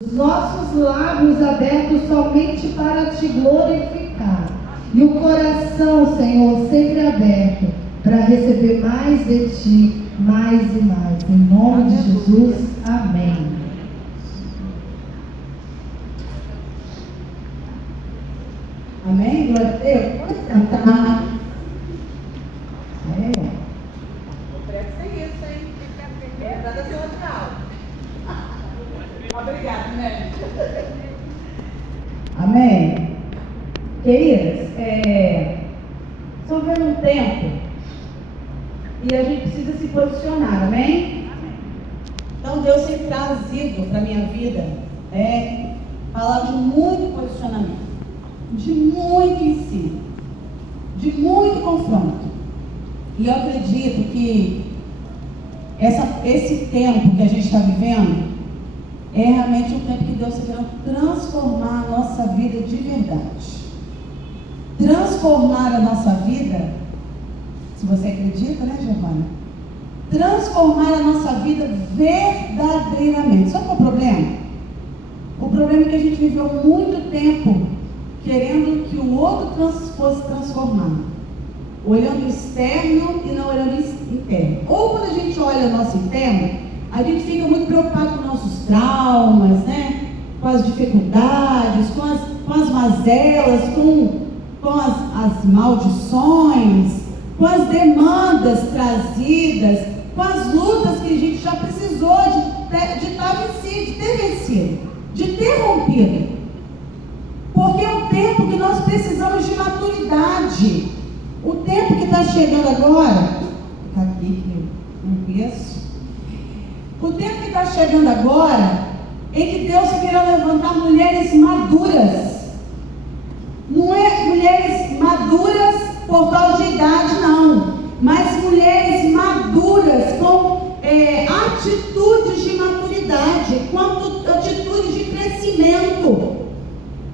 Os nossos lábios abertos somente para te glorificar. E o coração, Senhor, sempre aberto para receber mais de ti, mais e mais. Em nome de Jesus, amém. Amém? Glória a Deus. Pode cantar. Presta isso, hein? Lembra da sua aula. Obrigada, né? Amém? Queridas, estamos vendo um tempo e a gente precisa se posicionar, amém? Então Deus tem trazido para a minha vida palavras de muito posicionamento, de muito ensino, de muito confronto. E eu acredito que esse tempo que a gente está vivendo é realmente um tempo que Deus está querendo transformar a nossa vida de verdade. Transformar a nossa vida, se você acredita, né, Giovana? Transformar a nossa vida verdadeiramente. Sabe qual é o problema? O problema é que a gente viveu muito tempo querendo que o outro fosse transformado, olhando o externo e não olhando o interno. Ou quando a gente olha o nosso interno, a gente fica muito preocupado com nossos traumas, né? Com as dificuldades, com as mazelas, com as maldições, com as demandas trazidas, com as lutas que a gente já precisou de ter vencido, de ter rompido. Porque é um tempo que nós precisamos de maturidade. O tempo que está chegando agora, está aqui que eu não conheço. O tempo que está chegando agora, em que Deus está querendo levantar mulheres maduras. Não é mulheres maduras por causa de idade, não. Mas mulheres maduras com atitudes de maturidade, com atitudes de crescimento.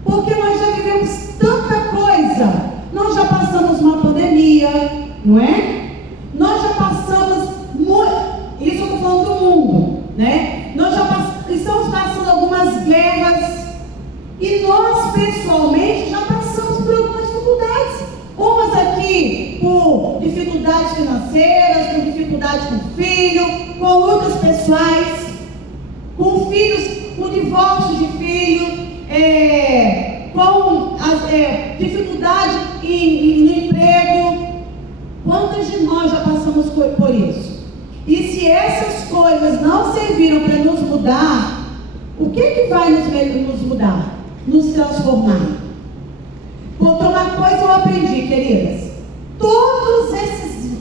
Porque nós já vivemos tanta coisa. Nós já passamos uma pandemia, não é? Nós já passamos isso eu estou falando do mundo, né? Nós já estamos passando algumas guerras e nós pessoalmente já passamos por algumas dificuldades. Umas aqui por dificuldades financeiras, por dificuldade com filho, com lutas pessoais, com filhos, com divórcio de filho, com dificuldade no emprego. Quantas de nós já passamos por isso? E se essas coisas não serviram para nos mudar, o que vai nos mudar? Nos transformar. Porque uma coisa eu aprendi, queridas. Todas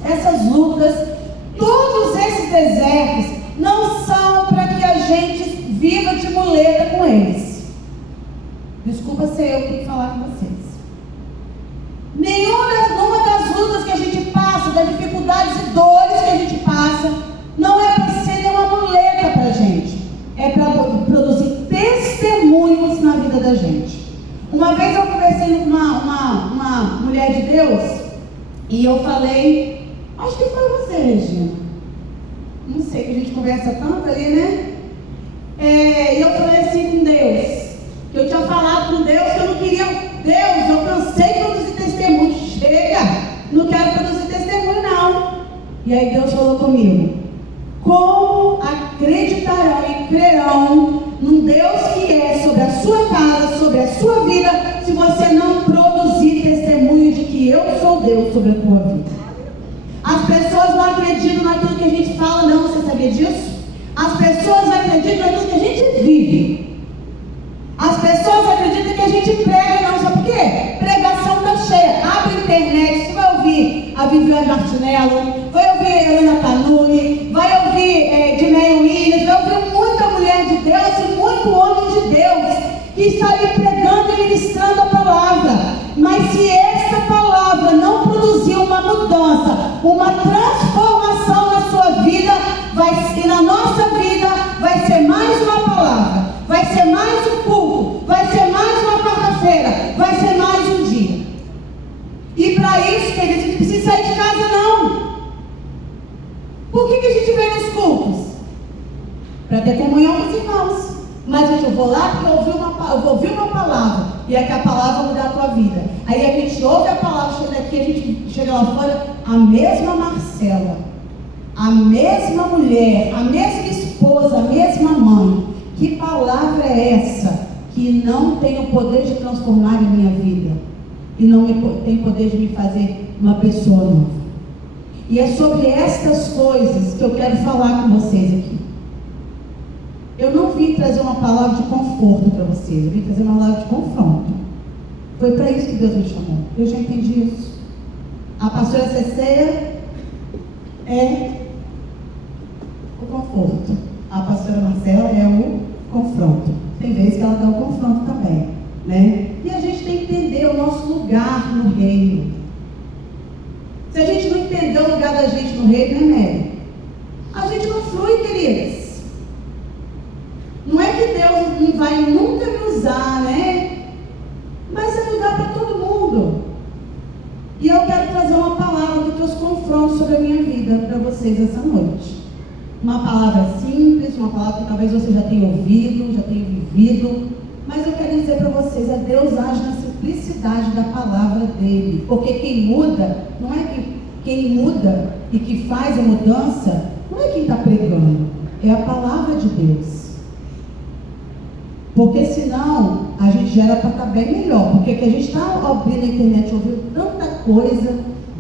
essas lutas, todos esses desertos, não são para que a gente viva de muleta com eles. Desculpa ser eu que tenho que falar com vocês. Nenhuma das lutas que a gente passa, das dificuldades e dores que a gente passa, não é para ser nenhuma muleta para a gente. É para produzir testemunhos na vida da gente. Uma vez eu conversei com uma mulher de Deus e eu falei, acho que foi você, Regina. Não sei, que a gente conversa tanto ali, né? E eu falei assim com Deus, que eu tinha falado com Deus que eu não queria. Deus, eu cansei de produzir testemunho. Chega, não quero produzir testemunho, não. E aí Deus falou comigo: como acreditarão e crerão num Deus que é sobre a sua casa, sobre a sua vida, se você não produzir testemunho de que eu sou Deus sobre a tua vida? As pessoas não acreditam naquilo que a gente fala, não. Você sabia disso? As pessoas acreditam naquilo que a gente vive. As pessoas acreditam que a gente prega, não. Sabe por quê? Pregação está cheia. Abre a internet, você vai ouvir a Viviane Martinello, vai ouvir a Helena Tanuri, vai ouvir Dinéia Williams, vai ouvir muita mulher de Deus e muito homem de Deus que está ali pregando e ministrando a palavra. Mas se essa palavra não produzir uma mudança, uma transformação na sua vida, e na nossa vida, vai ser mais uma palavra, vai ser mais um culto, vai ser mais uma quarta-feira, vai ser mais um dia. E para isso, queridos, a gente precisa sair de casa, não. Por que a gente vem nos cultos? Para ter comunhão com os irmãos. Mas eu vou lá orar porque eu vou ouvir uma palavra, e é que a palavra vai mudar a tua vida. Aí a gente ouve a palavra, chega aqui, a gente chega lá fora, a mesma Marcela, a mesma mulher, a mesma esposa, a mesma mãe. Que palavra é essa que não tem o poder de transformar a minha vida e não tem o poder de me fazer uma pessoa nova? E é sobre estas coisas que eu quero falar com vocês aqui. Eu não vim trazer uma palavra de conforto para vocês, eu vim trazer uma palavra de confronto. Foi para isso que Deus me chamou. Eu já entendi isso. A pastora Cecília é o conforto. A pastora Marcela é o confronto. Tem vezes que ela dá o confronto também, né? E a gente tem que entender o nosso lugar no reino. Se a gente não entender o lugar da gente no reino, né, Mary? A gente não flui, queridas. Não é que Deus não vai nunca me usar, né? Mas é lugar para todo mundo. E eu quero trazer uma palavra que trouxe confronto sobre a minha vida para vocês essa noite. Uma palavra simples, uma palavra que talvez você já tenha ouvido, já tenha vivido, mas eu quero dizer para vocês, Deus age na simplicidade da palavra dele, porque quem muda, não é quem muda e que faz a mudança, não é quem está pregando, é a palavra de Deus. Porque senão, a gente já era para estar bem melhor, porque que a gente está abrindo a internet, ouvindo tanta coisa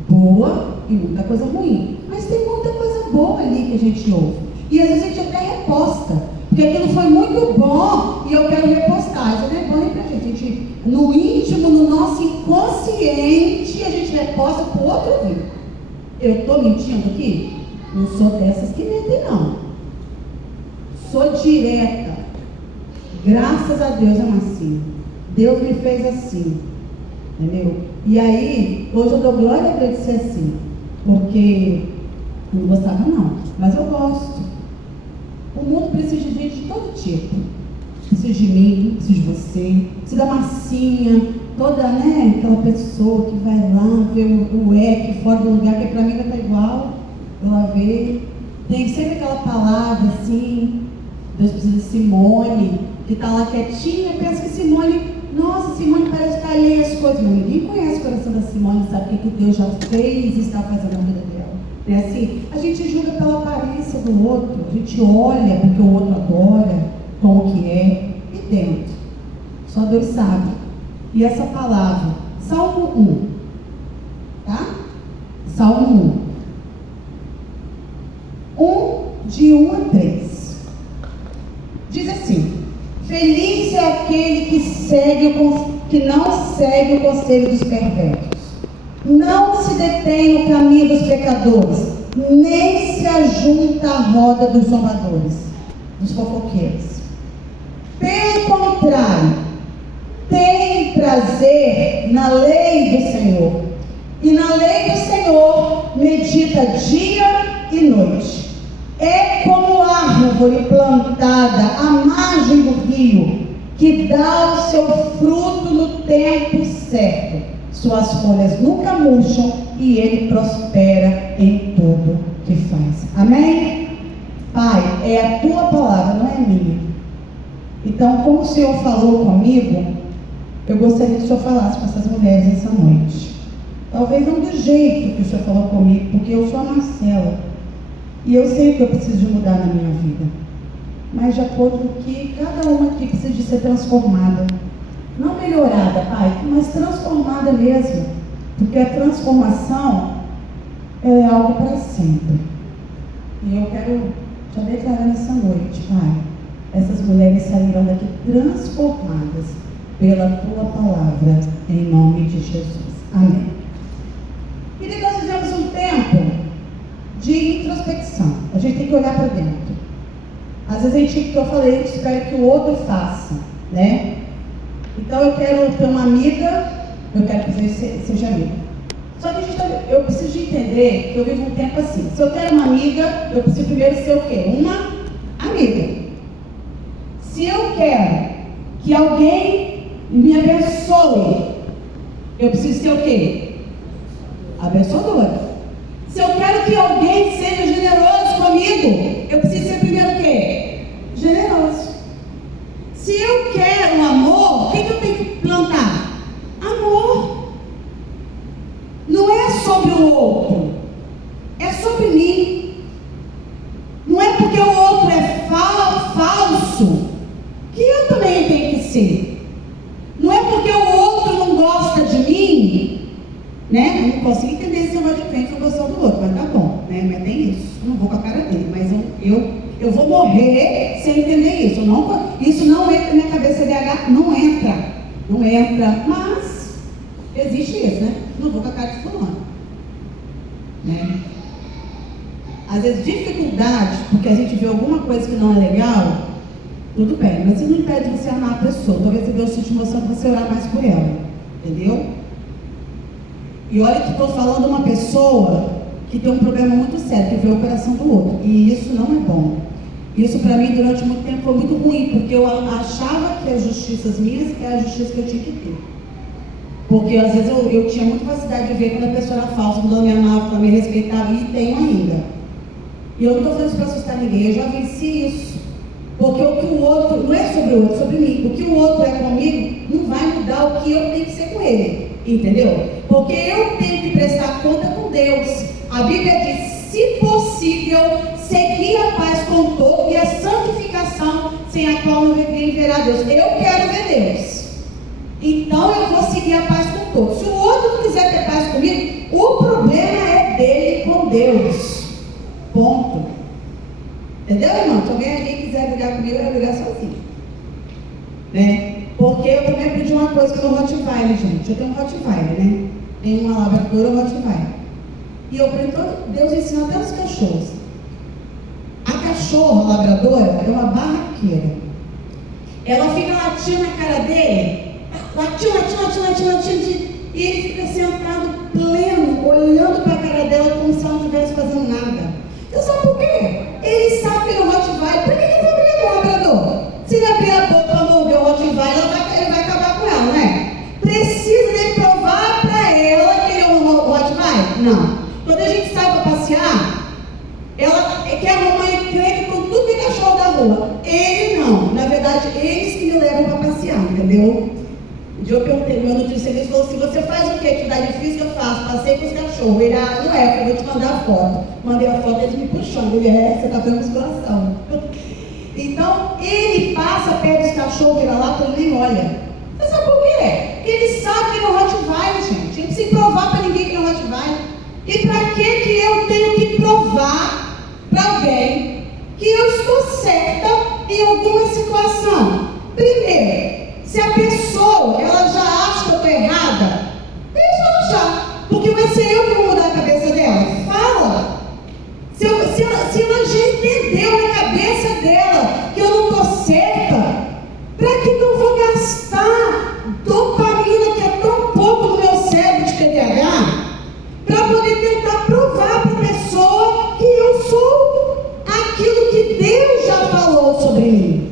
boa e muita coisa ruim, mas tem muita coisa boa ali que a gente ouve, e às vezes a gente até reposta, porque aquilo foi muito bom e eu quero repostar. Isso não é bom nem pra gente. A gente, no íntimo, no nosso inconsciente, a gente reposta para o outro ouvir. Eu estou mentindo aqui? Não sou dessas que mentem, não. Sou direta. Graças a Deus é assim. Deus me fez assim. Entendeu? E aí, hoje eu dou glória a Deus de ser assim. Porque eu não gostava, não. Mas eu gosto. O mundo precisa de gente de todo tipo. Precisa de mim, precisa de você, precisa da massinha, toda, né, aquela pessoa que vai lá ver o eque fora do lugar, que pra mim vai estar igual, eu lá ver. Tem sempre aquela palavra assim, Deus precisa de Simone, que está lá quietinha, pensa que Simone, nossa, Simone parece que está alheia às coisas, mas ninguém conhece o coração da Simone, sabe o que Deus já fez e está fazendo na vida dela. É assim, a gente julga pela aparência do outro, a gente olha porque o outro adora, como que é, e dentro. Só Deus sabe. E essa palavra, Salmo 1, tá? Salmo 1, de 1 a 3. Diz assim: feliz é aquele que não segue o conselho dos perversos, não se detém no caminho dos pecadores, nem se ajunta à roda dos zombadores, dos fofoqueiros. Pelo contrário, tem prazer na lei do Senhor, e na lei do Senhor medita dia e noite. É como árvore plantada à margem do rio, que dá o seu fruto no tempo certo. Suas folhas nunca murcham e ele prospera em tudo que faz. Amém? Pai, é a tua palavra, não é minha. Então, como o Senhor falou comigo, eu gostaria que o Senhor falasse com essas mulheres essa noite. Talvez não do jeito que o Senhor falou comigo, porque eu sou a Marcela. E eu sei que eu preciso de mudar na minha vida. Mas de acordo com que cada uma aqui precisa de ser transformada. Não melhorada, Pai, mas transformada mesmo. Porque a transformação é algo para sempre. E eu quero já declarar nessa noite, Pai, essas mulheres sairão daqui transformadas pela Tua palavra, em nome de Jesus. Amém. E daí nós fizemos um tempo de introspecção. A gente tem que olhar para dentro. Às vezes a gente, que eu falei, a gente espera que o outro faça, né? Então eu quero ter uma amiga, eu quero que você seja amiga. Só que eu preciso de entender que eu vivo um tempo assim. Se eu quero uma amiga, eu preciso primeiro ser o quê? Uma amiga. Se eu quero que alguém me abençoe, eu preciso ser o quê? Abençoadora. Se eu quero que alguém seja generoso comigo, eu preciso ser primeiro o quê? Generoso. Se eu quero que plantar? Amor. Não é sobre o outro, é sobre mim. Não é porque o outro é falso que eu também tenho que ser. Não é porque o outro não gosta de mim, né? Eu não consigo entender esse negócio de crente não gostar do outro, mas tá bom, né? Mas tem isso. Eu não vou com a cara dele, mas eu vou morrer sem entender isso. Isso não entra na minha cabeça DH, não entra, mas existe isso, né? Não vou com a cara de fulano, né? Às vezes dificuldade, porque a gente vê alguma coisa que não é legal, tudo bem, mas isso não impede você amar a pessoa. Talvez Deus esteja te mostrando você orar mais por ela, entendeu? E olha que estou falando de uma pessoa que tem um problema muito sério, que vê o coração do outro, e isso não é bom. Isso para mim durante muito tempo foi muito ruim, porque eu achava que as justiças minhas era a justiça que eu tinha que ter. Porque às vezes eu tinha muita facilidade de ver quando a pessoa era falsa, quando ela me amava, quando ela me respeitava, e tenho ainda. E eu não estou falando isso para assustar ninguém, eu já venci isso. Porque o que o outro, não é sobre o outro, é sobre mim. O que o outro é comigo não vai mudar o que eu tenho que ser com ele. Entendeu? Porque eu tenho que prestar conta com Deus. A Bíblia diz, se possível, seguir a paz com todo e a santificação, sem a qual não verá Deus. Eu quero ver Deus. Então eu vou seguir a paz com todos. Se o outro não quiser ter paz comigo, o problema é dele com Deus. Ponto. Entendeu, irmão? Se alguém quiser brigar comigo, eu vou brigar sozinho. Né? Porque eu também aprendi uma coisa com o Rottweiler, gente. Eu tenho um Rottweiler, né? Tem uma labradora, um Rottweiler. E eu aprendi todo, Deus ensina até os cachorros. A cachorra labradora é uma barraqueira. Ela fica latindo na cara dele, latindo, e ele fica sentado pleno, olhando para a cara dela como se ela não estivesse fazendo nada. Você sabe por quê? Ele sabe que ele é um Rottweiler. Por que ele vai brigar com o labrador? Se ele abrir a boca para morder o Rottweiler, ele vai acabar com ela, não é? Precisa dele provar para ela que ele é um Rottweiler? Não. Quando a gente sai para passear, ela quer arrumar encrenca com tudo que é cachorro da rua. Ele não. Na verdade, eles que me levam para passear, entendeu? Um dia eu perguntei, meu nutricionista falou assim, você faz o quê? Atividade física? Eu faço, passei com os cachorros. Ele, não é, eu vou te mandar a foto. Mandei a foto, ele me puxando. Ele, você está fazendo musculação. Então, ele passa perto dos cachorros, vira lá, ele nem olha. Você sabe por quê? Porque ele sabe que ele é um Rottweiler, gente. Ele precisa provar para ninguém que ele é um Rottweiler. E para que eu tenho que provar para alguém que eu estou certa em alguma situação? Primeiro, se a pessoa, ela já acha que eu estou errada, deixa ela achar, porque vai ser eu que vou mudar a cabeça dela. Fala. Se ela já entendeu na cabeça dela que eu não estou certa, para que eu vou gastar dopamina, que é tão pouco no meu cérebro de TDAH, para poder tentar provar para a pessoa que eu sou aquilo que Deus já falou sobre mim.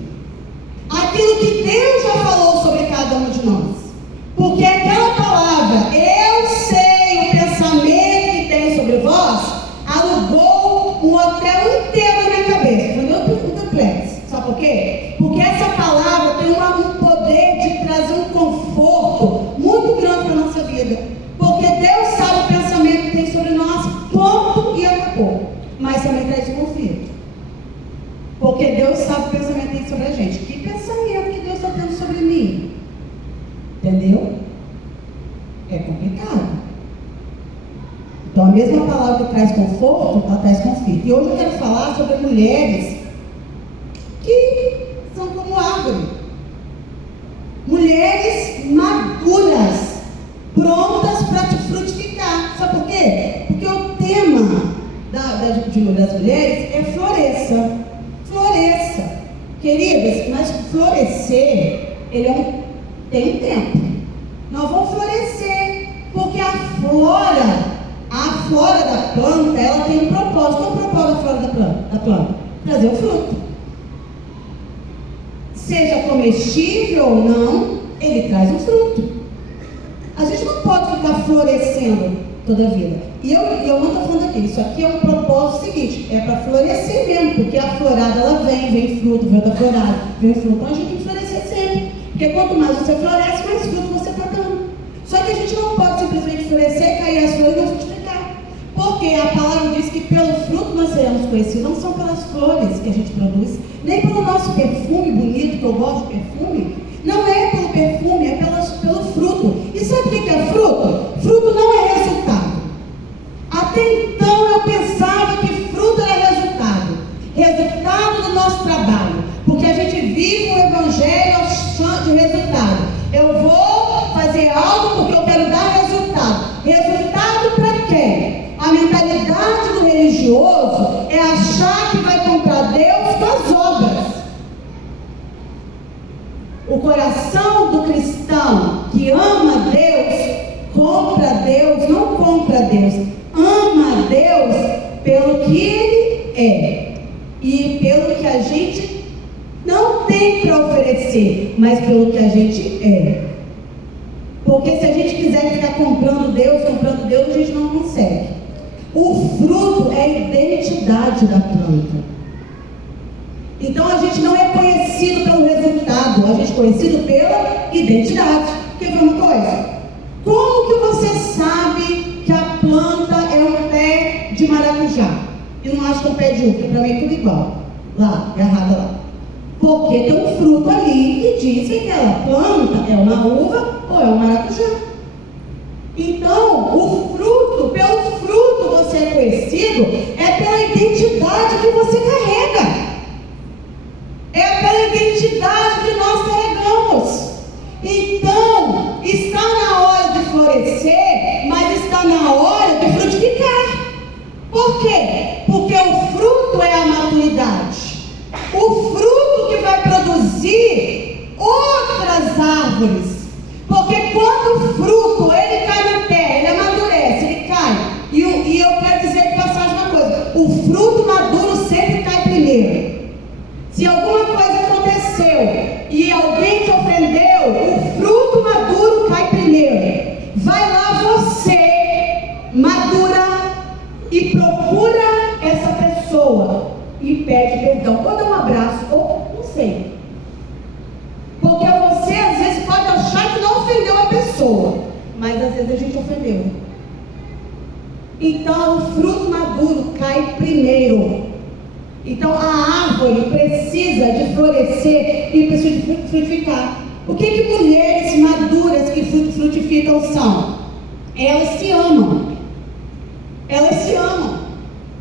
Aquilo que Deus já falou sobre cada um de nós. Porque aquela palavra, eu sei o pensamento que tem sobre vós, alugou um hotel inteiro na minha cabeça. Foi um duplex. Sabe por quê? Porque essa palavra tem um poder de trazer um conforto muito grande para a nossa vida. Porque Deus sabe o pensamento que tem sobre nós, ponto e acabou. Mas também traz conflito. Porque Deus sabe o pensamento que tem sobre a gente. Que pensamento que Deus está tendo sobre mim? Entendeu? É complicado. Então a mesma palavra que traz conforto, ela traz conflito. E hoje eu quero falar sobre mulheres que são como árvore. Mulheres maduras, prontas para te frutificar. Sabe por quê? Porque o tema das mulheres é floresça. Floresça. Queridas, mas florescer, tem um tempo. Nós vamos florescer, porque a flora da planta, ela tem um propósito. Qual é o propósito da flora da planta? Trazer o fruto. Seja comestível ou não, ele traz um fruto. A gente não pode ficar florescendo toda a vida. E eu não estou falando aqui, isso aqui é um propósito seguinte, é para florescer mesmo, porque a florada ela vem fruto, vem outra florada, vem fruto, então a gente tem que florescer sempre. Porque quanto mais você floresce, mais fruto você está dando. Só que a gente não pode simplesmente florescer, cair as flores e não frutificar. Porque a palavra diz que pelo fruto nós seremos conhecidos. Não são pelas flores que a gente produz, nem pelo nosso perfume bonito, que eu gosto de perfume. Não é pelo perfume, é pelo fruto. E sabe o que é fruto? Fruto não é resultado. Até então eu pensava que fruto era resultado. Resultado do nosso trabalho. Porque a gente vive o evangelho ao chão de resultado. Eu vou fazer algo porque eu quero dar resultado. Resultado para quem? A mentalidade do religioso é achar que vai comprar Deus com as obras. O coração do cristão que ama Deus, compra Deus, não compra Deus, ama Deus pelo que Ele é e pelo que a gente não tem para oferecer, mas pelo que a gente é. Porque se a gente quiser ficar comprando Deus, a gente não consegue. O fruto é a identidade da planta. Então a gente não é conhecido pelo resultado, a gente é conhecido pela identidade. Quer ver uma coisa? Como que você sabe que a planta é um pé de maracujá? E não acho que é um pé de uva, porque para mim é tudo igual. Lá, agarrada lá. Porque tem um fruto ali que diz que aquela planta é uma uva ou é um maracujá. Então, o fruto, pelo fruto você é conhecido, é pela identidade que você carrega. É pela identidade que nós carregamos. Então, está na hora de florescer, mas está na hora de frutificar. Por quê? Porque o fruto é a maturidade. O fruto que vai produzir outras árvores. Porque quando o fruto, ele cai na terra, ele amadurece, ele cai. E eu quero dizer de passagem uma coisa. O fruto maduro sempre cai primeiro. Se alguma coisa aconteceu e alguém te ofendeu, o fruto maduro cai primeiro. Vai lá você, madura, e procura essa pessoa e pede perdão, ou dá um abraço, ou não sei. Porque você às vezes pode achar que não ofendeu a pessoa, mas às vezes a gente ofendeu. Então o fruto maduro cai primeiro. Então a árvore precisa de florescer e precisa de frutificar. O que mulheres maduras que frutificam são? Elas se amam. Elas se amam.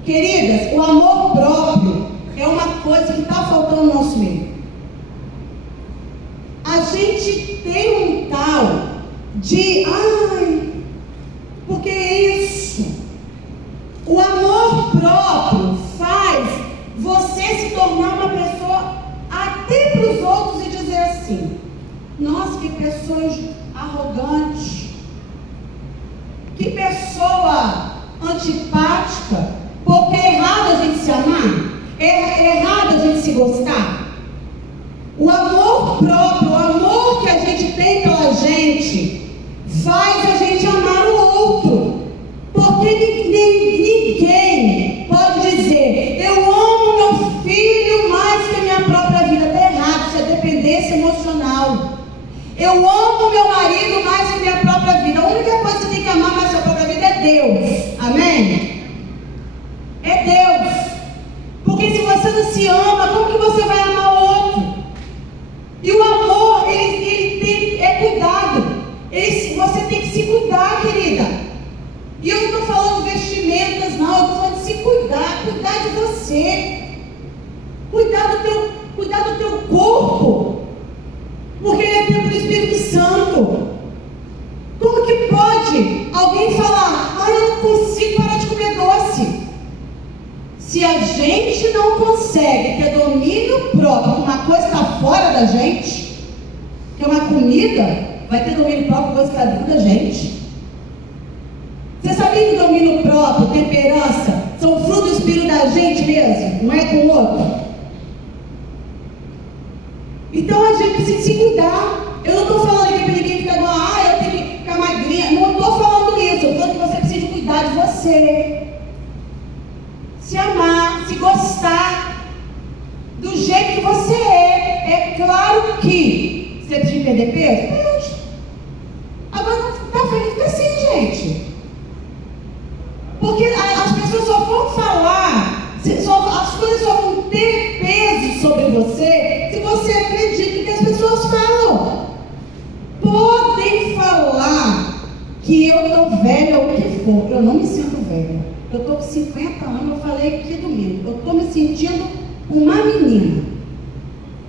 Queridas, o amor próprio é uma coisa que está faltando no nosso meio. A gente tem um tal de, porque é isso. O amor próprio faz você se tornar uma pessoa até para os outros e dizer assim: nossa, que pessoa arrogante, que pessoa antipática. Porque é errado a gente se amar, é errado a gente se gostar. O amor próprio, o amor que a gente tem pela gente, faz a gente amar o outro. Porque ninguém pode dizer: eu amo meu filho mais que a minha própria vida. Está errado, isso é dependência emocional. Eu amo meu marido mais que a minha própria vida. A única coisa que você tem que amar mais que a sua própria vida é Deus. Amém? É Deus. Porque se você não se ama, como que você vai amar o outro? E o amor, ele é cuidado. Você tem que se cuidar, querida. E eu não estou falando vestimentas, não. Eu estou falando de se cuidar. Cuidar de você. Cuidar do teu corpo. Porque ele é templo do Espírito Santo. Como que pode alguém falar: eu não consigo parar de comer doce? Se a gente não consegue ter domínio próprio com uma coisa que está fora da gente, que é uma comida, vai ter domínio próprio com coisa que está dentro da gente. Você sabia que domínio próprio, temperança, são fruto do Espírito da gente mesmo, não é com o outro? Então a gente precisa se cuidar. Eu não estou falando aqui para ninguém ficar igual, eu tenho que ficar magrinha. Não estou falando isso, eu estou falando que você precisa cuidar de você. Se amar, se gostar do jeito que você é. É claro que você precisa de perder peso? Perde. Agora não está feliz? Está sim, gente. Porque as pessoas só vão falar, as coisas só vão ter peso sobre você se você acredita no que as pessoas falam. Podem falar que eu estou velha ou o que for, eu não me sinto velha. Eu estou com 50 anos, eu falei aqui domingo, eu estou me sentindo uma menina.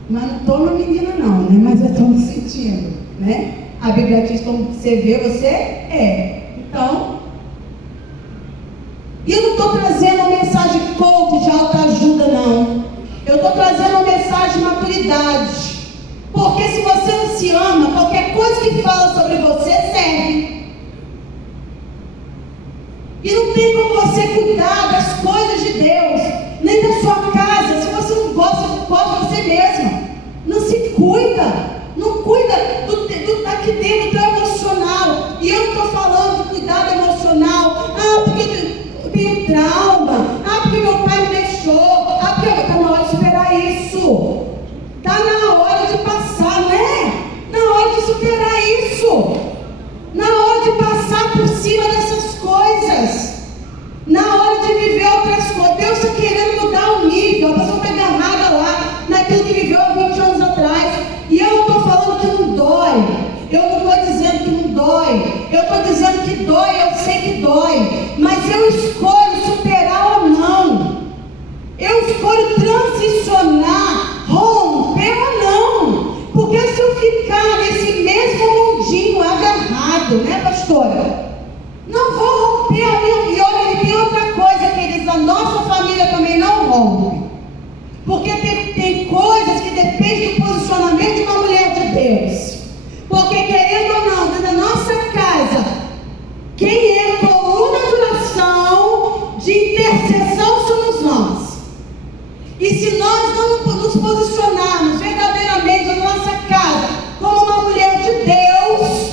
Mas não estou uma menina não, né? Mas eu estou me sentindo, né? A Bíblia diz como você vê, você é. Então, e eu não estou trazendo uma mensagem coach de autoajuda, não. Eu estou trazendo uma mensagem de maturidade. Porque se você não se ama, qualquer coisa que fala sobre você serve. E não tem como você cuidar das coisas de Deus, nem da sua casa, se você não gosta de você mesma. Não se cuida. Não cuida do aqui dentro, do teu emocional. E eu não estou falando de cuidado emocional. Ah, porque eu tenho trauma. Ah, porque meu pai me deixou. Ah, porque está na hora de superar isso. Está na hora de passar, né? Na hora de superar isso. Na hora de passar por cima dessas coisas. Na hora de viver outras coisas. Deus está querendo mudar o nível. A pessoa está agarrada lá naquilo que viveu há 20 anos atrás. E eu não estou falando que não dói. Eu não estou dizendo que não dói. Eu estou dizendo que dói, eu sei que dói. Mas eu escolho superar ou não. Eu escolho transicionar, romper ou não. Porque se eu ficar nesse mesmo mundinho agarrado, né, pastora? Não vou romper a minha vida. E tem outra coisa, queridos, a nossa família também não rompe. Porque tem coisas que dependem do posicionamento de uma mulher de Deus. Porque querendo ou não, dentro da nossa casa, quem é a coluna de oração, de intercessão somos nós. E se nós não nos posicionarmos verdadeiramente na nossa casa como uma mulher de Deus,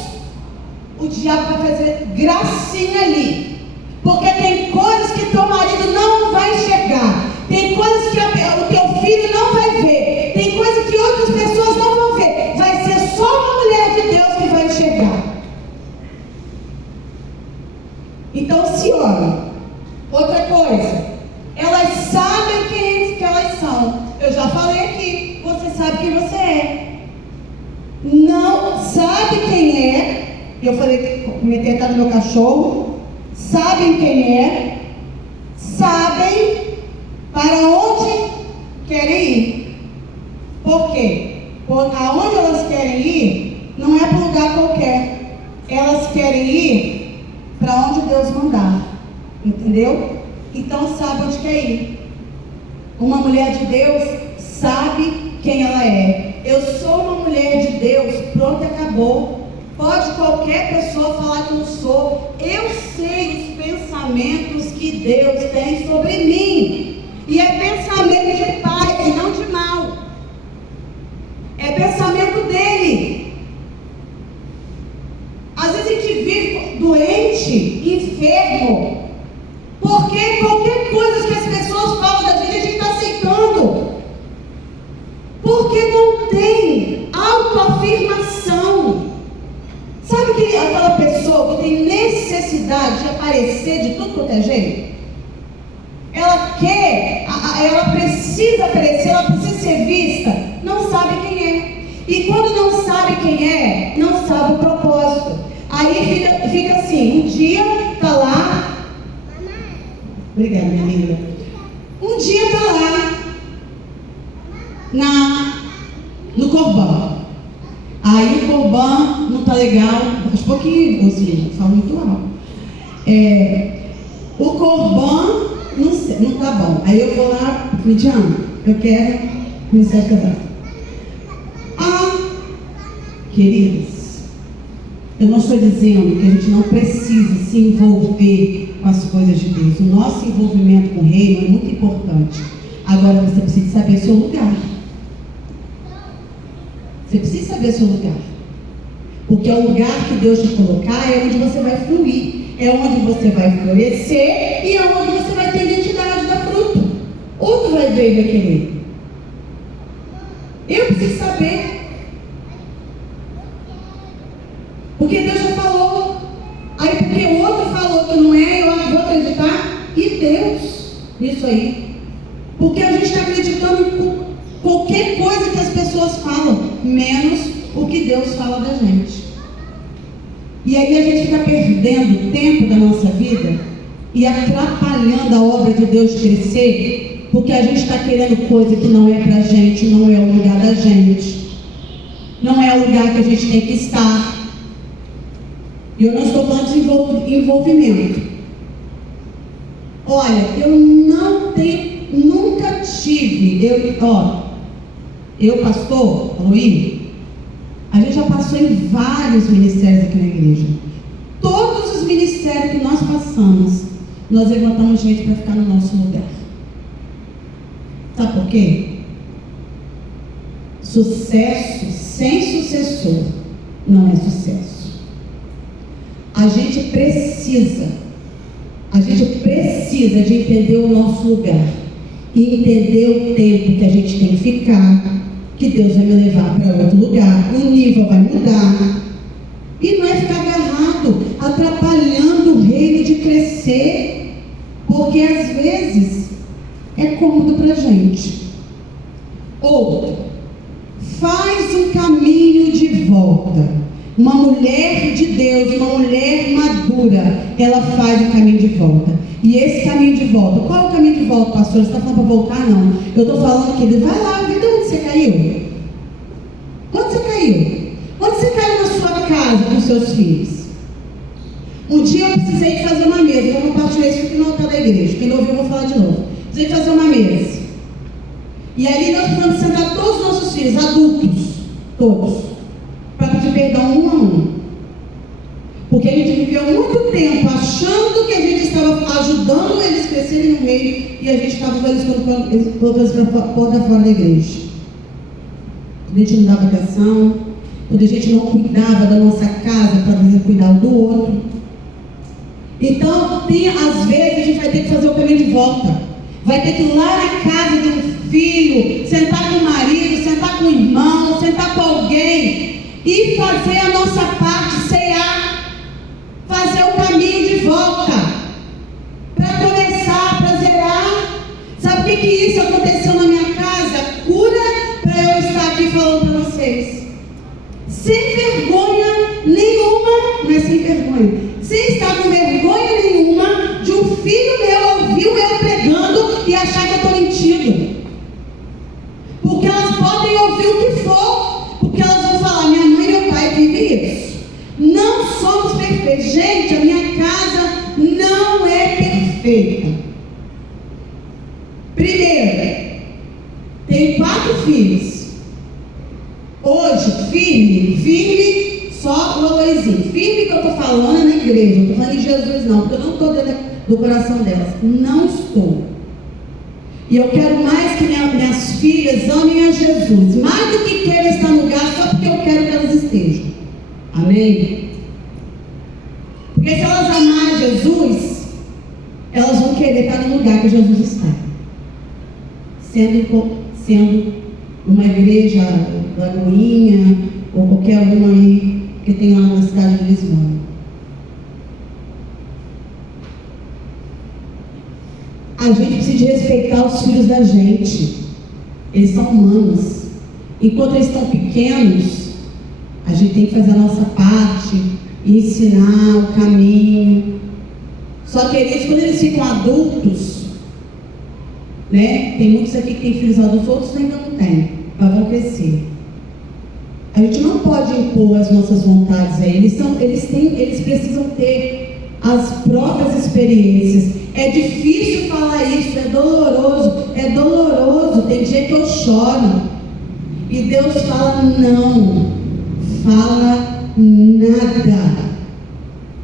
o diabo vai fazer gracinha ali. Porque tem coisas que teu marido não vai enxergar. Tem coisas que o teu filho não vai ver. Tem coisas que outras pessoas não vão ver. Vai ser só uma mulher de Deus que vai enxergar. Então se olha. Outra coisa. Elas sabem quem que elas são. Eu já falei aqui. Você sabe quem você é. Não sabe quem é. Eu falei, comentei até no meu cachorro. Sabem quem é. Sabem para onde querem ir. Por quê? Aonde elas querem ir não é para um lugar qualquer. Elas querem ir para onde Deus mandar. Entendeu? Então sabe onde quer ir. Uma mulher de Deus sabe quem ela é. Eu sou uma mulher de Deus, pronto, acabou. Pode qualquer pessoa falar que eu sou. Eu sei os pensamentos que Deus tem sobre mim. E é pensamento de paz e não de mal. É pensamento dele. Às vezes a gente vive doente, enfermo, porque qualquer coisa que as pessoas falam da gente, a gente está aceitando. Porque não tem autoafirmação. Sabe aquela pessoa que tem necessidade de aparecer de tudo quanto é jeito? Ela quer, ela precisa aparecer, ela precisa ser vista, não sabe quem é. E quando não sabe quem é, não sabe o propósito. Aí fica assim, um dia está lá. Obrigada, minha linda. Um dia está lá no Corbã. Aí o Corbã não está legal. Aos pouquinho, ou seja, fala muito alto. O Corbã não tá bom. Aí eu vou lá, Lidiana, eu quero iniciar de casar. Queridos, eu não estou dizendo que a gente não precisa se envolver com as coisas de Deus. O nosso envolvimento com o reino é muito importante. Agora você precisa saber o seu lugar. Você precisa saber o seu lugar. Porque o lugar que Deus te colocar é onde você vai fluir. É onde você vai florescer e é onde você vai ter identidade da fruto. Outro vai ver e vai querer. Eu preciso saber. Porque Deus já falou. Aí porque o outro falou que não é, eu vou acreditar em Deus nisso aí. Porque a gente está acreditando em qualquer coisa que as pessoas falam, menos o que Deus fala da gente. E aí a gente fica perdendo tempo da nossa vida e atrapalhando a obra de Deus crescer, porque a gente está querendo coisa que não é pra gente, não é o lugar da gente, não é o lugar que a gente tem que estar. E eu não estou falando de envolvimento. Olha, eu nunca tive, eu pastor Luiz, a gente já passou em vários ministérios aqui na igreja. Todos os ministérios que nós passamos, nós levantamos gente para ficar no nosso lugar. Sabe por quê? Sucesso sem sucessor não é sucesso. A gente precisa de entender o nosso lugar e entender o tempo que a gente tem que ficar, que Deus vai me levar para outro lugar, o nível vai mudar. E não é ficar agarrado, atrapalhando o reino de crescer, porque às vezes é cômodo para a gente. Outro, faz um caminho de volta. Uma mulher de Deus, uma mulher madura, ela faz o caminho de volta. E esse caminho de volta, qual é o caminho de volta, pastor? Você está falando para voltar? Não. Eu estou falando que ele vai lá, vida, onde você caiu? Onde você caiu? Onde você caiu na sua casa com seus filhos? Um dia eu precisei de fazer uma mesa. Eu vou compartilhar isso aqui no altar da igreja. Quem não ouviu, eu vou falar de novo. Precisei de fazer uma mesa. E ali nós precisamos sentar todos os nossos filhos, adultos, todos, para pedir perdão um a um. Porque a gente viveu muito tempo achando que a gente estava ajudando eles a crescerem no reino e a gente estava colocando eles para fora da igreja. A gente não dava atenção, quando a gente não cuidava da nossa casa para poder cuidar do outro. Então, às vezes a gente vai ter que fazer o caminho de volta. Vai ter que ir lá na casa de um filho, sentar com o marido, sentar com o irmão, sentar com alguém e fazer a nossa parte, cear, fazer o caminho de volta, para começar, para zerar. Sabe o que isso aconteceu na minha casa? Cura para eu estar aqui falando para vocês. Sem vergonha nenhuma, não é sem vergonha, sem estar com vergonha nenhuma de um filho meu ouvir eu pregando e achar que eu estou mentindo. Porque elas podem ouvir o que for, porque elas vão falar, minha mãe e meu pai vivem isso. Não somos perfeitos. Gente, a minha casa não é perfeita. Primeiro, tenho 4 filhos. Hoje, firme, só o Aloizinho. Firme que eu estou falando é na igreja, não estou falando em Jesus não, porque eu não estou dentro do coração delas. Não estou. E eu quero mais que minhas filhas amem a Jesus, mais do que queiram estar no lugar só porque eu quero que elas estejam. Amém? Porque se elas amarem Jesus, elas vão querer estar no lugar que Jesus está. Sendo uma igreja, Lagoinha, ou qualquer uma aí que tem lá na cidade de Lisboa. A gente precisa respeitar os filhos da gente. Eles são humanos. Enquanto eles estão pequenos, a gente tem que fazer a nossa parte e ensinar o caminho. Só que eles, quando eles ficam adultos, né? Tem muitos aqui que têm filhos adultos, outros ainda não têm, mas vão crescer. A gente não pode impor as nossas vontades a eles. Eles precisam ter as próprias experiências. É difícil falar isso, é doloroso. Tem dia que eu choro. E Deus fala, não fala nada.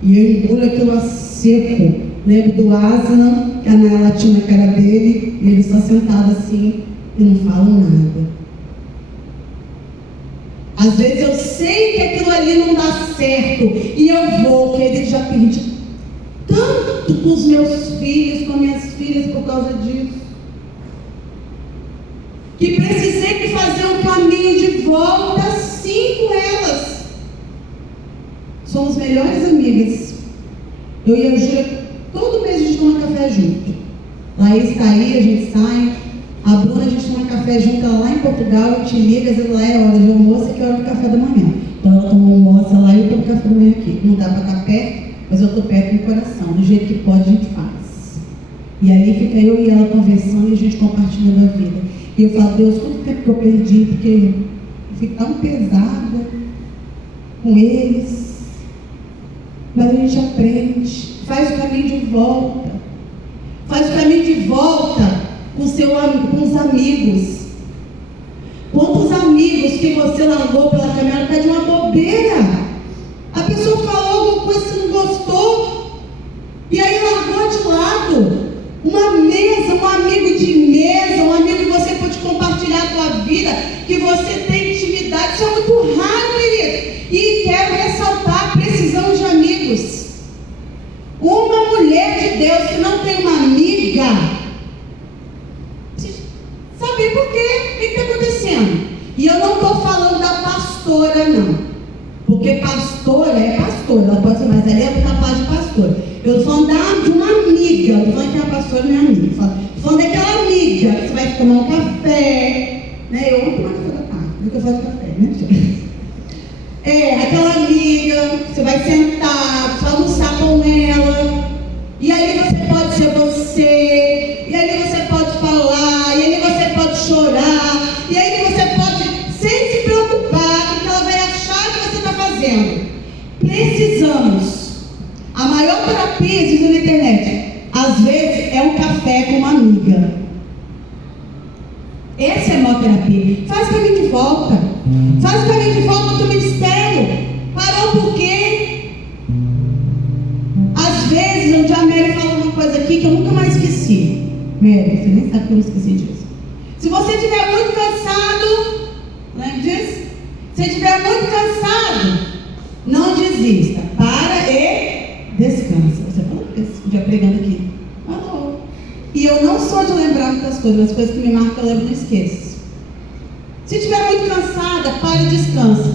E eu engulo aquilo a seco. Lembro do Aslan, que a Nayla tinha na cara dele, e ele só sentado assim, e não fala nada. Às vezes eu sei que aquilo ali não dá certo, e eu vou, querer já perdi tanto com os meus filhos, com minhas filhas por causa disso, que precisei de fazer um caminho de volta sim com elas. somos melhores amigas. Eu e a Júlia, todo mês a gente toma café junto. Laís está aí, a gente sai. A Bruna, a gente toma café junto, ela lá em Portugal, a gente liga, às vezes lá é hora de almoço e que é hora do café da manhã. Então ela toma almoço lá e eu tomo café da manhã aqui. Não dá para estar perto, mas eu estou perto no coração. Do jeito que pode, a gente faz. E aí fica eu e ela conversando e a gente compartilhando a vida. E eu falo, Deus, quanto tempo que eu perdi, porque eu fico tão pesada com eles. Mas a gente aprende, faz o caminho de volta. Faz o caminho de volta com os amigos. Quantos amigos que você largou pela caminhada por causa de uma bobeira? A pessoa falou alguma coisa que você não gostou, e aí largou de lado. Uma mesa, um amigo de mesa, um amigo que você pode compartilhar a tua vida, que você tem intimidade. Isso é muito raro, querido. E quero ressaltar, precisamos de amigos. Uma mulher de Deus que não tem uma amiga, sabe por quê? O que está acontecendo? E eu não estou falando da pastora, não. Porque pastora é pastora, ela pode ser mais velha, capaz de pastora. Eu estou falando de uma amiga, eu estou falando que a pastora não é amiga. Estou falando daquela amiga que você vai tomar um café, né? Eu amo tomar café da tarde, nunca faço café, né? Aquela amiga, você vai sentar, você vai almoçar com ela, e aí você pode ser você, e aí você pode falar, e aí você pode chorar, e aí você pode, sem se preocupar com o que ela vai achar que você está fazendo. Precisamos. A maior terapia existe na internet. Às vezes é um café com uma amiga. Essa é a maior terapia. Faz o caminho de volta. Faz o caminho de volta do teu ministério. Parou por quê? Às vezes, a Mary falou uma coisa aqui que eu nunca mais esqueci. Mary, você nem sabe que eu não esqueci disso. Se você estiver muito cansado, lembra disso? Se estiver muito cansado, não desista. Para e descansa. Você falou isso, já pregando aqui. Falou. E eu não sou de lembrar muitas coisas, mas coisas que me marcam eu lembro e não esqueço. Se estiver muito cansada, pare e descansa.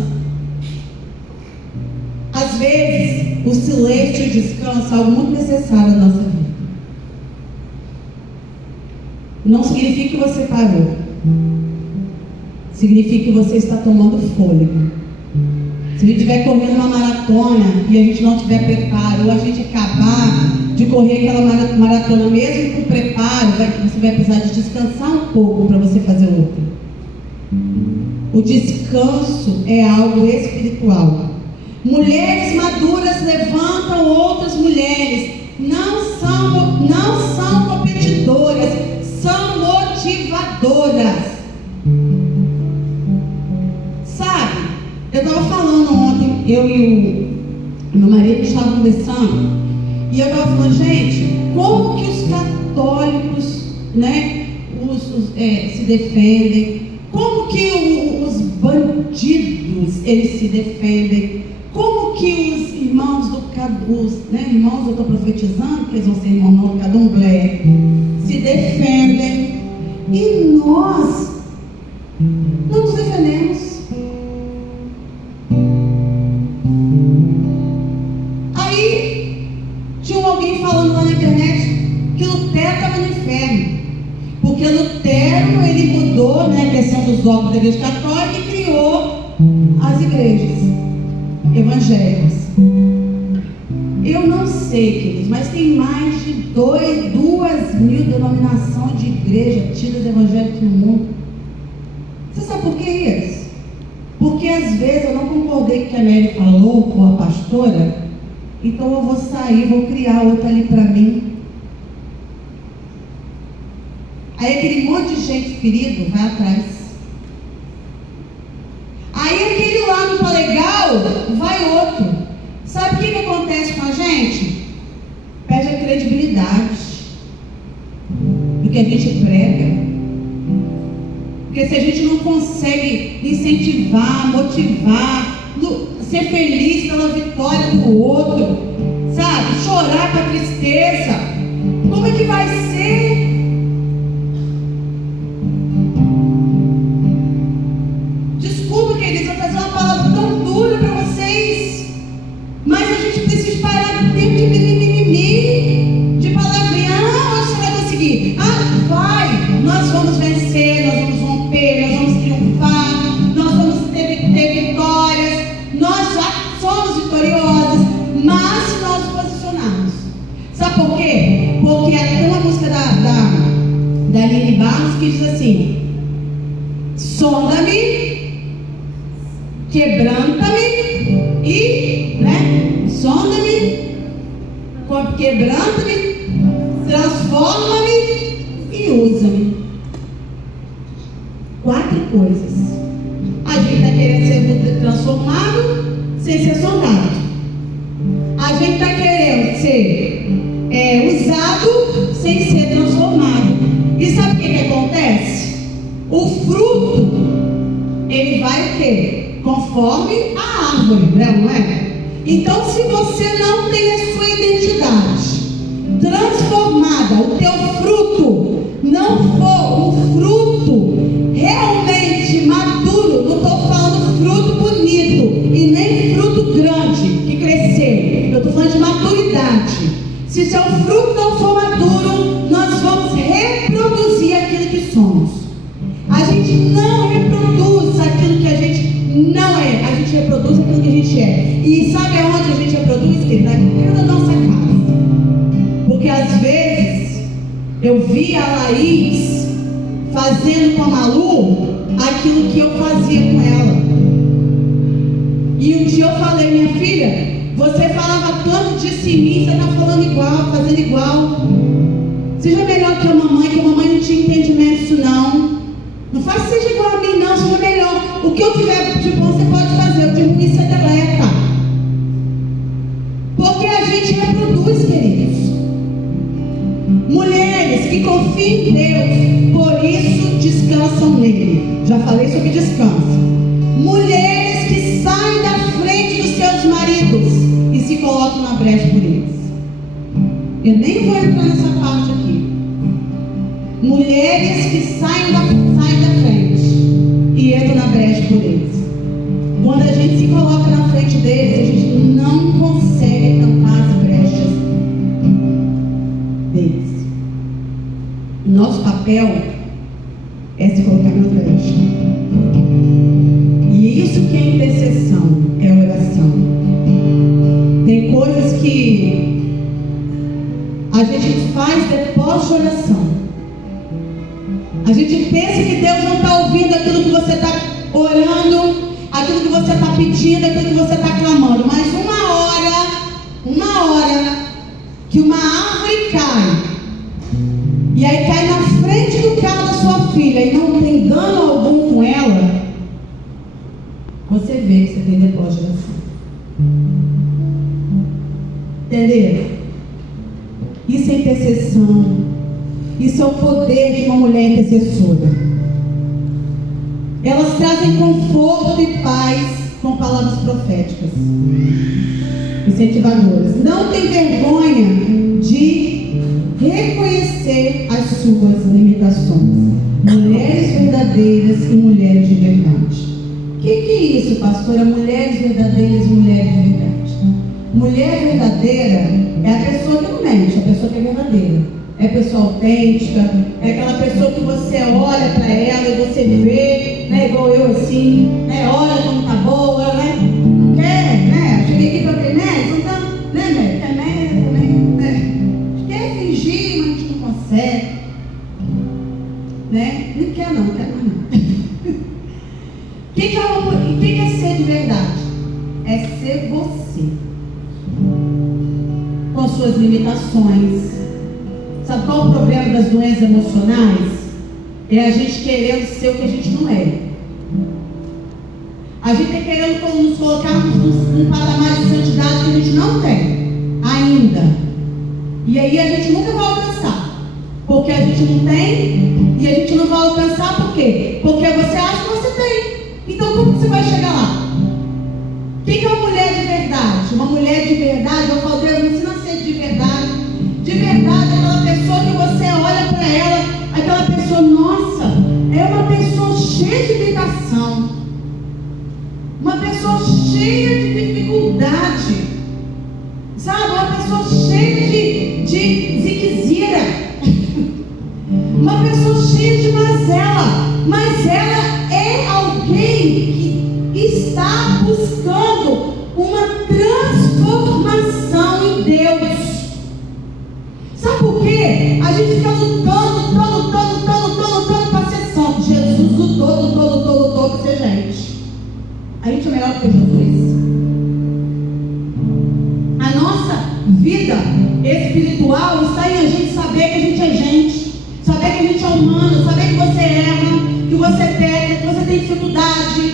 Às vezes, o silêncio e o descanso é algo muito necessário na nossa vida. Não significa que você parou. Significa que você está tomando fôlego. Se a gente estiver correndo uma maratona e a gente não tiver preparo, ou a gente acabar de correr aquela maratona mesmo com preparo, você vai precisar de descansar um pouco para você fazer outra. O descanso é algo espiritual. Mulheres maduras levantam outras mulheres. Não são competidoras, são motivadoras. Sabe? Eu estava falando ontem, eu e o meu marido estavam conversando, e eu estava falando, gente, como que os católicos, né, se defendem? Como que os bandidos, eles se defendem? Como que os irmãos irmãos, eu estou profetizando, que eles vão ser irmãos do candomblé, se defendem, e nós não nos defendemos. Aí tinha alguém falando lá na internet que Lutero estava no inferno, porque Lutero, ele mudou, né, a questão dos dogmas da igreja católica e criou as igrejas evangélicas. Eu não sei, queridos, mas tem mais de 2.000 denominações de igreja tidas evangélicas no mundo. Você sabe por que isso? Porque às vezes eu não concordei com o que a Mary falou com a pastora, então eu vou sair, vou criar outra ali para mim. Aí aquele monte de gente ferido vai atrás. Aí aquele lá não está legal, vai outro. Sabe o que acontece com a gente? Perde a credibilidade do que a gente prega. Porque se a gente não consegue incentivar, motivar, ser feliz pela vitória do outro, sabe? Chorar com a tristeza, como é que vai ser? Desculpa, queridos, eu vou fazer uma palavra tão dura para vocês, mas por quê? Porque tem uma música da Aline Barros que diz assim: sonda-me, quebranta-me e, né? Sonda-me, quebranta-me, transforma-me e usa-me. 4 coisas. A gente está querendo ser transformado sem ser sondado. A gente está querendo ser usado sem ser transformado. E sabe o que acontece? O fruto, ele vai o quê? Conforme a árvore, não é? Então, se você não tem a sua identidade transformada, o teu fruto não for um fruto realmente maduro, não estou falando fruto bonito e nem fruto grande que cresceu, eu estou falando de maturidade. Se seu fruto não for maduro, nós vamos reproduzir aquilo que somos. A gente não reproduz aquilo que a gente não é, a gente reproduz aquilo que a gente é. E sabe aonde a gente reproduz? Dentro da nossa casa. Porque às vezes eu vi a Laís fazendo com a Malu aquilo que eu fazia com ela. E um dia eu falei: minha filha, você falava tanto disso em mim, você está falando igual, fazendo igual. Seja melhor que a mamãe não tinha entendimento disso não. Não faça seja igual a mim não, seja melhor. O que eu tiver de bom você pode fazer, o de ruim você deleta. Porque a gente reproduz, queridos. Mulheres que confiam em Deus, por isso descansam nele. Já falei sobre descanso. Mulheres que saem da frente dos seus maridos e se colocam na brecha por eles. Eu nem vou entrar nessa parte aqui. Mulheres que saem da frente e entram na brecha por eles. Quando a gente se coloca na frente deles, a gente não consegue tampar as brechas deles. Nosso papel é se colocar na brecha. E isso que é intercessão, é oração. Tem coisas que a gente faz depois de oração. A gente pensa que Deus não está ouvindo aquilo que você está orando, aquilo que você está pedindo, aquilo que você está clamando. Mas uma hora que uma árvore cai, e aí cai na frente do carro da sua filha e não tem dano algum com ela, você vê que você tem depósito de oração. Entendeu? Isso é intercessão. Isso é o poder de uma mulher intercessora. Elas trazem conforto e paz com palavras proféticas, incentivadoras. Não tem vergonha de reconhecer as suas limitações. Mulheres verdadeiras e mulheres de verdade. O que é isso, pastora? Mulheres verdadeiras e mulheres de verdade. Mulher verdadeira é a pessoa que não mente, a pessoa que é verdadeira. É pessoa autêntica, é aquela pessoa que você olha para ela e você vê, né, igual eu assim, né, olha como tá boa, né, não quer, né, cheguei aqui para ter médico, não tá, né, médico, quer médico também, né, quer fingir, mas a gente não consegue, né, não quer mais não. O que é ser de verdade? É ser você, com suas limitações. Sabe qual é o problema das doenças emocionais? É a gente querendo ser o que a gente não é. A gente está querendo nos colocar num patamar de santidade que a gente não tem ainda. E aí a gente nunca vai alcançar. Porque a gente não tem e a gente não vai alcançar por quê? Porque você acha que você tem. Então como você vai chegar lá? O que é uma mulher de verdade? Uma mulher de verdade, eu falo, Deus, me ensina a ser de verdade. De verdade, aquela pessoa que você olha para ela, aquela pessoa, nossa, é uma pessoa cheia de limitação, uma pessoa cheia de dificuldade, sabe? Uma pessoa cheia de ziquezira, uma pessoa cheia de mazela, mas ela é alguém que está buscando uma transformação em Deus. por quê? A gente fica lutando para ser santo. Jesus lutou para ser gente. A gente é melhor do que Jesus. A nossa vida espiritual está em a gente saber que a gente é gente, saber que a gente é humano, saber que você erra, que você peca, que você tem dificuldade.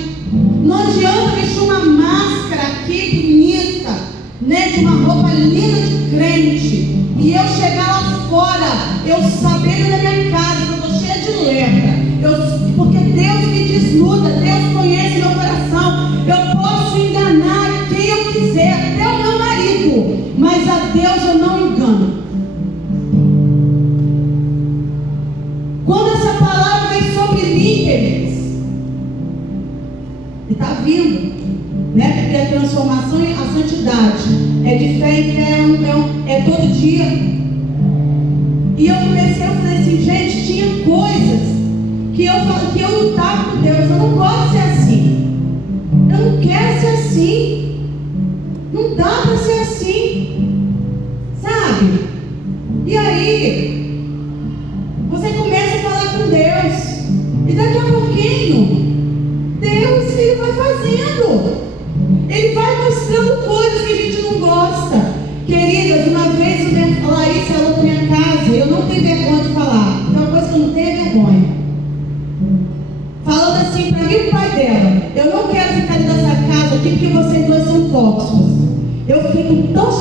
Não adianta vestir uma máscara aqui bonita, né, de uma roupa linda de crente, e eu chegar lá fora, eu saber da minha casa que eu estou cheia de lepra, porque Deus me desnuda, Deus conhece meu coração. Eu posso enganar quem eu quiser, até o meu marido, mas a Deus eu não engano. Quando essa palavra vem sobre mim, queridos, e está vindo, né? Porque a transformação e a santidade é de fé em fé, é todo dia. E eu falei assim, gente, tinha coisas que eu lutava com Deus. Eu não gosto de ser assim. Eu não quero ser assim. Não dá para ser assim, sabe? E aí você começa a falar com Deus, e daqui a pouquinho Deus, Ele vai fazendo, Ele vai mostrando coisas que a gente não gosta. Queridas, uma vez a Larissa falou na minha casa, eu não tenho vergonha de falar, é uma coisa que eu não tenho vergonha, falando assim para mim e o pai dela: eu não quero ficar nessa casa aqui porque vocês dois são tóxicos. Eu fiquei tão